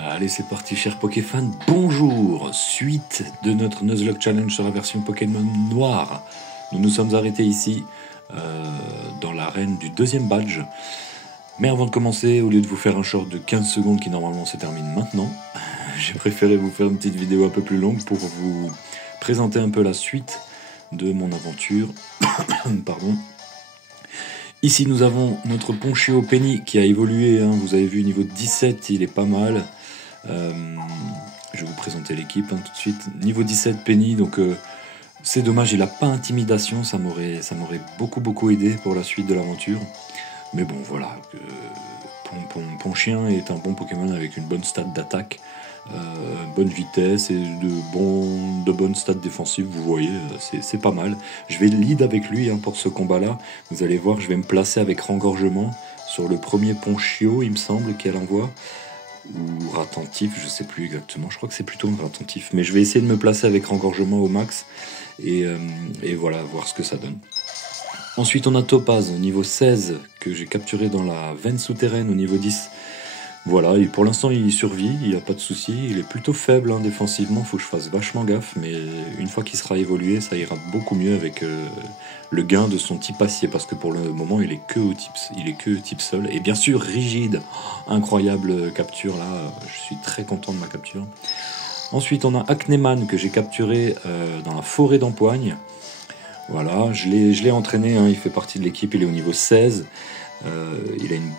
Allez, c'est parti, chers Pokéfans. Bonjour. Suite de notre Nuzlocke Challenge sur la version Pokémon Noir. Nous nous sommes arrêtés ici, dans l'arène du deuxième badge. Mais avant de commencer, au lieu de vous faire un short de 15 secondes qui normalement se termine maintenant, j'ai préféré vous faire une petite vidéo un peu plus longue pour vous présenter un peu la suite de mon aventure. Pardon. Ici, nous avons notre Ponchio Penny qui a évolué. Vous avez vu, niveau 17, il est pas mal. Je vais vous présenter l'équipe tout de suite. Niveau 17, Penny, donc c'est dommage, il n'a pas intimidation. Ça m'aurait beaucoup aidé pour la suite de l'aventure. Mais bon, voilà. Ponchien est un bon Pokémon avec une bonne stat d'attaque, bonne vitesse et de bonnes stats défensives. Vous voyez, c'est pas mal. Je vais lead avec lui pour ce combat-là. Vous allez voir, je vais me placer avec Rengorgement sur le premier Ponchio, il me semble, qu'elle envoie. Ou Ratentif, je sais plus exactement. Je crois que c'est plutôt un Ratentif. Mais je vais essayer de me placer avec Rengorgement au max. Et voilà, voir ce que ça donne. Ensuite, on a Topaz au niveau 16, que j'ai capturé dans la veine souterraine au niveau 10. Voilà, et pour l'instant, il survit, il n'y a pas de souci. Il est plutôt faible défensivement, il faut que je fasse vachement gaffe. Mais une fois qu'il sera évolué, ça ira beaucoup mieux avec le gain de son type acier. Parce que pour le moment, il est que type sol. Et bien sûr, rigide. Incroyable capture, là. Je suis très content de ma capture. Ensuite, on a Acneman, que j'ai capturé dans la forêt d'Empoigne. Voilà, je l'ai entraîné, il fait partie de l'équipe, il est au niveau 16. Il a une...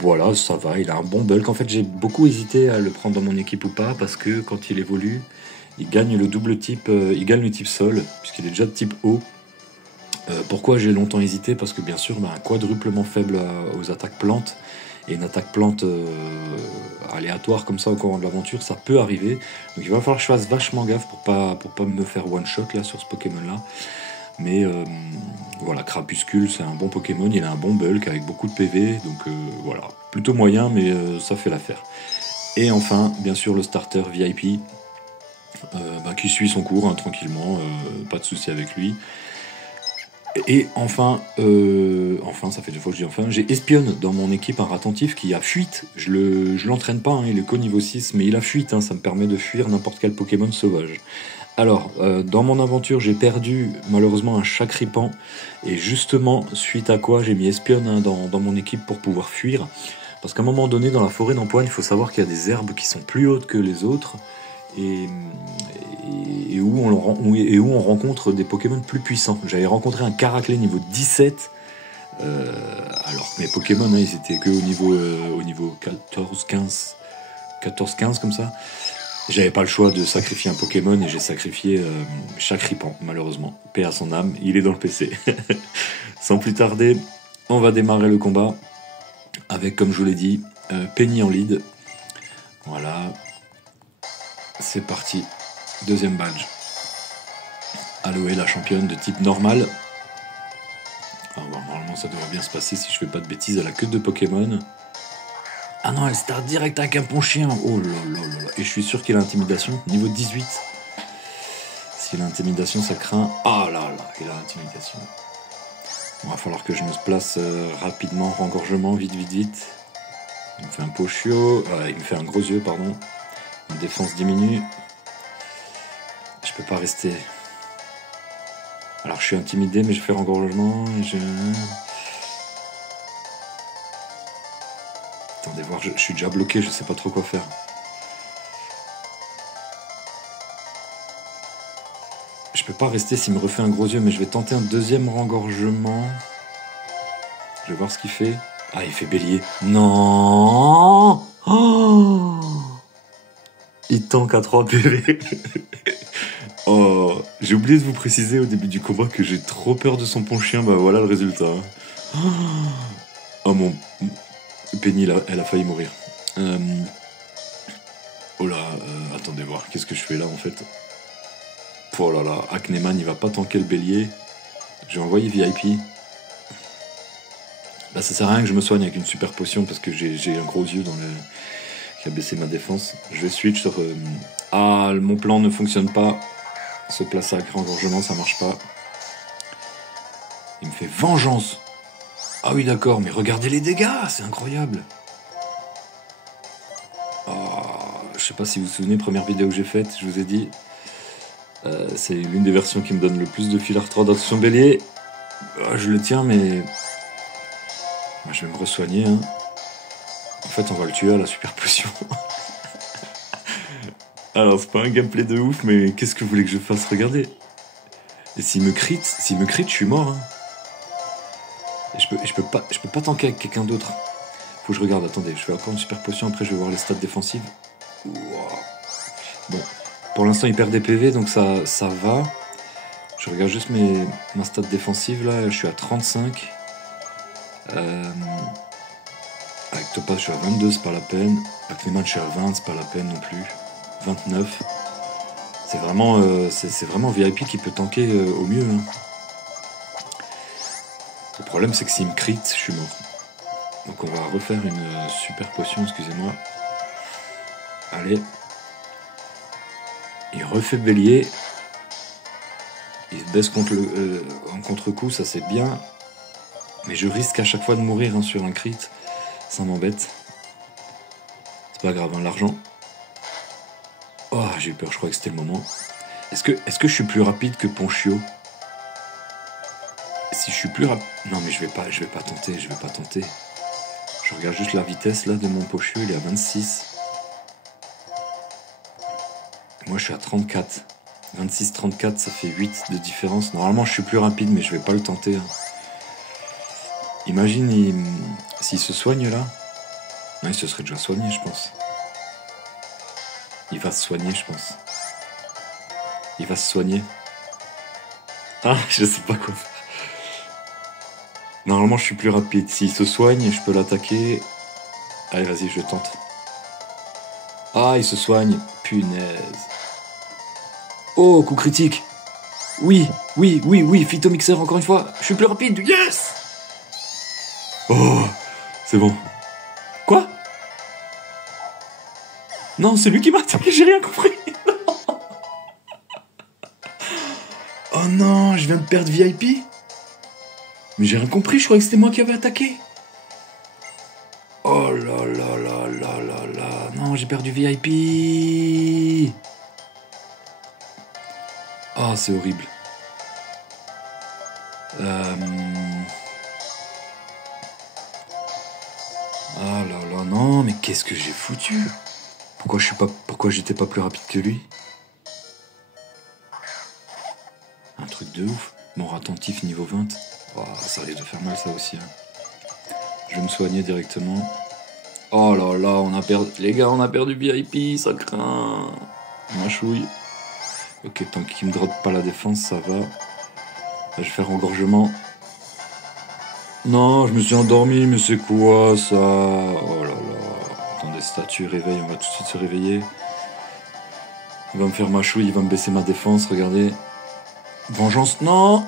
Voilà, ça va, il a un bon bulk. En fait, j'ai beaucoup hésité à le prendre dans mon équipe ou pas, parce que quand il évolue, il gagne le double type, il gagne le type sol, puisqu'il est déjà de type eau. Pourquoi j'ai longtemps hésité? Parce que bien sûr, un quadruplement faible aux attaques plantes, et une attaque plante aléatoire comme ça au cours de l'aventure, ça peut arriver. Donc il va falloir que je fasse vachement gaffe pour pas me faire one shot là sur ce Pokémon là. Mais voilà, Crapuscule, c'est un bon Pokémon, il a un bon bulk avec beaucoup de PV, donc voilà, plutôt moyen, mais ça fait l'affaire. Et enfin, bien sûr, le starter VIP, qui suit son cours tranquillement, pas de souci avec lui. Et enfin, ça fait 2 fois que je dis enfin, j'ai Espionne dans mon équipe, un Ratentif qui a fuite. Je l'entraîne pas, il est qu'au niveau 6, mais il a fuite, ça me permet de fuir n'importe quel Pokémon sauvage. Alors, dans mon aventure, j'ai perdu malheureusement un Chakripan, et justement, suite à quoi j'ai mis Espionne dans mon équipe pour pouvoir fuir. Parce qu'à un moment donné, dans la forêt d'Empoigne, il faut savoir qu'il y a des herbes qui sont plus hautes que les autres, et où on rencontre des Pokémon plus puissants. J'avais rencontré un Caraclé niveau 17, alors que mes Pokémon, ils étaient que au niveau 14-15 comme ça. J'avais pas le choix de sacrifier un Pokémon, et j'ai sacrifié Chakripan, malheureusement. Paix à son âme, il est dans le PC. Sans plus tarder, on va démarrer le combat avec, comme je vous l'ai dit, Penny en lead. Voilà. C'est parti. Deuxième badge. Aloé, la championne de type normal. Alors, normalement, ça devrait bien se passer si je fais pas de bêtises. Elle a que 2 Pokémon. Ah non, elle start direct avec un Ponchien. Oh là là là là. Et je suis sûr qu'il a intimidation. Niveau 18. S'il a intimidation, ça craint. Ah là là, il a intimidation. Bon, va falloir que je me place rapidement. Rengorgement, vite. Il me fait un Pochio. Il me fait un gros yeux, pardon. Ma défense diminue. Je peux pas rester. Alors je suis intimidé, mais je fais Rengorgement. Attendez voir, je suis déjà bloqué, je sais pas trop quoi faire. Je peux pas rester s'il me refait un gros yeux, mais je vais tenter un deuxième Rengorgement. Je vais voir ce qu'il fait. Ah, il fait bélier. Non. Oh, il tank à 3 PV. Oh, j'ai oublié de vous préciser au début du combat que j'ai trop peur de son Ponchien. Bah voilà le résultat. Oh mon... Penny, elle a failli mourir. Oh là, attendez voir, qu'est-ce que je fais là en fait? Oh là là, Acneman, il va pas tanker le bélier. J'ai envoyé VIP. Là, ça sert à rien que je me soigne avec une super potion parce que j'ai un gros yeux qui a baissé ma défense. Je vais switch sur... Ah, mon plan ne fonctionne pas. Se placer avec Rengorgement, ça marche pas. Il me fait vengeance. Ah oui, d'accord, mais regardez les dégâts, c'est incroyable. Oh, sais pas si vous vous souvenez, première vidéo que j'ai faite, je vous ai dit, c'est l'une des versions qui me donne le plus de fil à retordre. Attention bélier, je le tiens, mais moi, je vais me re-soigner. Hein. En fait, on va le tuer à la super potion. Alors, c'est pas un gameplay de ouf, mais qu'est-ce que vous voulez que je fasse? Regardez. Et s'il me crit, je suis mort. Hein. Et je peux pas tanker avec quelqu'un d'autre. Faut que je regarde, attendez, je fais encore une super potion, après je vais voir les stats défensives. Wow. Bon, pour l'instant il perd des PV, donc ça va. Je regarde juste ma stat défensive, là, je suis à 35. Avec Topaz je suis à 22, c'est pas la peine. Avec Clément je suis à 20, c'est pas la peine non plus. 29. C'est vraiment VIP qui peut tanker au mieux. Hein. Le problème c'est que s'il me crit, je suis mort. Donc on va refaire une super potion, excusez-moi. Allez. Il refait bélier. Il se baisse en contre-coup, ça c'est bien. Mais je risque à chaque fois de mourir hein, sur un crit. Ça m'embête. C'est pas grave, hein, l'argent. Oh, j'ai eu peur, je crois que c'était le moment. Est-ce que je suis plus rapide que Ponchio? Si je suis plus rapide... Non mais je vais pas tenter, Je regarde juste la vitesse là de mon Ponchio, il est à 26. Moi je suis à 34. 26-34, ça fait 8 de différence. Normalement je suis plus rapide, mais je vais pas le tenter. Hein. Imagine s'il se soigne là. Non, il se serait déjà soigné, je pense. Il va se soigner, je pense. Il va se soigner. Ah, je sais pas quoi faire. Normalement, je suis plus rapide. S'il se soigne, je peux l'attaquer. Allez, vas-y, je tente. Ah, il se soigne. Punaise. Oh, coup critique. Oui, Phytomixer, encore une fois. Je suis plus rapide. Yes! Oh, c'est bon. Quoi? Non, c'est lui qui m'a attaqué, j'ai rien compris. Oh non, je viens de perdre VIP. Mais j'ai rien compris, je croyais que c'était moi qui avais attaqué. Oh là là là là là là. Non, j'ai perdu VIP. Oh, c'est horrible. Ah là là, non, mais qu'est-ce que j'ai foutu? Pourquoi j'étais pas plus rapide que lui? Un truc de ouf. Mort attentif niveau 20. Oh, ça risque de faire mal ça aussi. Hein. Je vais me soigner directement. Oh là là, on a perdu. Les gars, on a perdu VIP, ça craint. Ma chouille. Ok, tant qu'il me drop pas la défense, ça va. Là, je vais faire engorgement. Non, je me suis endormi, mais c'est quoi ça? Oh là là. Attendez, statue, réveil, on va tout de suite se réveiller. Il va me faire ma chouille, il va me baisser ma défense, regardez. Vengeance, non.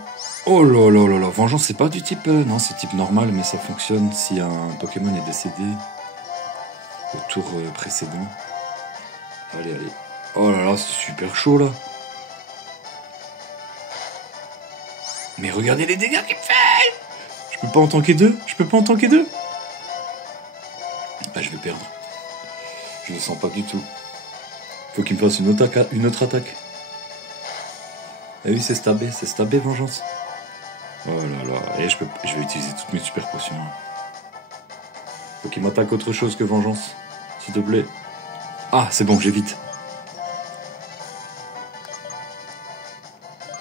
Oh là là là là, vengeance c'est pas du type... non, c'est type normal, mais ça fonctionne si un Pokémon est décédé au tour précédent. Allez, allez. Oh là là, c'est super chaud là. Mais regardez les dégâts qu'il me fait. Je peux pas en tanker deux. Bah, je vais perdre. Je le sens pas du tout. Faut qu'il me fasse une autre attaque. Ah oui, c'est stabé, vengeance. Oh là là, et je vais utiliser toutes mes super potions. Faut qu'il m'attaque autre chose que vengeance, s'il te plaît. Ah, c'est bon, j'évite.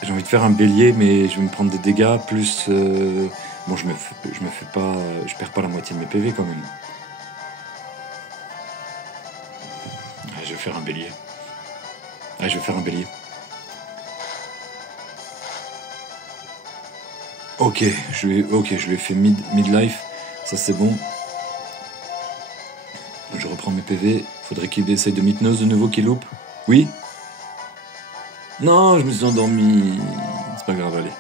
J'ai envie de faire un bélier, mais je vais me prendre des dégâts, plus... Bon, je perds pas la moitié de mes PV quand même. Allez, je vais faire un bélier. Ok, je lui ai fait midlife, ça c'est bon. Je reprends mes PV, faudrait qu'il essaye de m'hypnose de nouveau, qu'il loupe. Oui? Non, je me suis endormi. C'est pas grave, allez.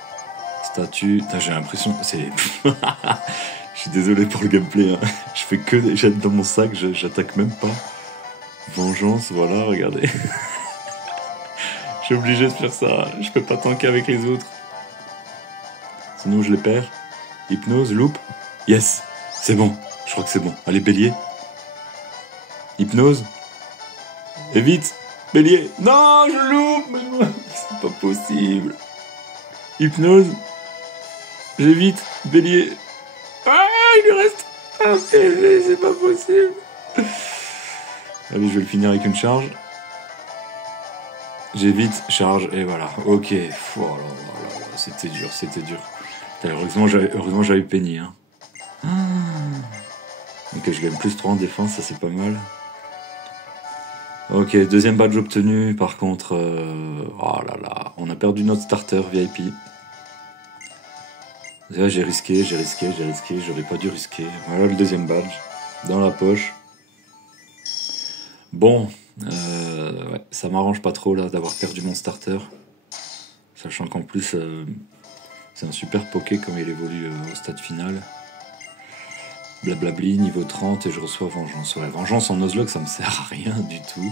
Statue, j'ai l'impression... c'est... Je suis désolé pour le gameplay, hein. Je fais que j'aide dans mon sac, j'attaque même pas. Vengeance, voilà, regardez. Je suis obligé de faire ça, je peux pas tanker avec les autres. Sinon je les perds. Hypnose, loupe. Yes, c'est bon. Je crois que c'est bon. Allez, bélier. Hypnose. Et vite, bélier. Non, je loupe, mais non, c'est pas possible. Hypnose. J'évite, bélier. Ah, il lui reste un PV, c'est pas possible. Allez, je vais le finir avec une charge. J'évite, charge, et voilà. Ok. Oh là là là, c'était dur, c'était dur. Heureusement, j'avais Penny. Hein. Ok, je gagne plus 3 en défense, ça c'est pas mal. Ok, deuxième badge obtenu. Par contre, oh là là, on a perdu notre starter VIP. Là, j'ai risqué, j'aurais pas dû risquer. Voilà le deuxième badge, dans la poche. Bon, ouais, ça m'arrange pas trop là d'avoir perdu mon starter. Sachant qu'en plus, c'est un super poké comme il évolue au stade final. Blablabli, niveau 30 et je reçois Vengeance. Ouais, Vengeance en Nuzlocke, ça me sert à rien du tout.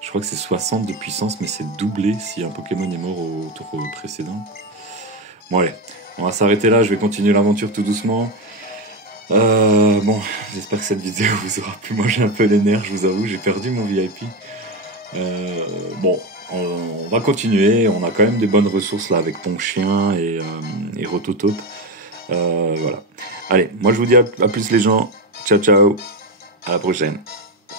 Je crois que c'est 60 de puissance, mais c'est doublé si un Pokémon est mort au tour précédent. Bon allez, on va s'arrêter là, je vais continuer l'aventure tout doucement. Bon, j'espère que cette vidéo vous aura plu. Moi j'ai un peu les nerfs, je vous avoue, j'ai perdu mon VIP. Bon, on va continuer, on a quand même des bonnes ressources là avec Ponchien et Rototope. Voilà. Allez, moi je vous dis à plus les gens. Ciao ciao, à la prochaine.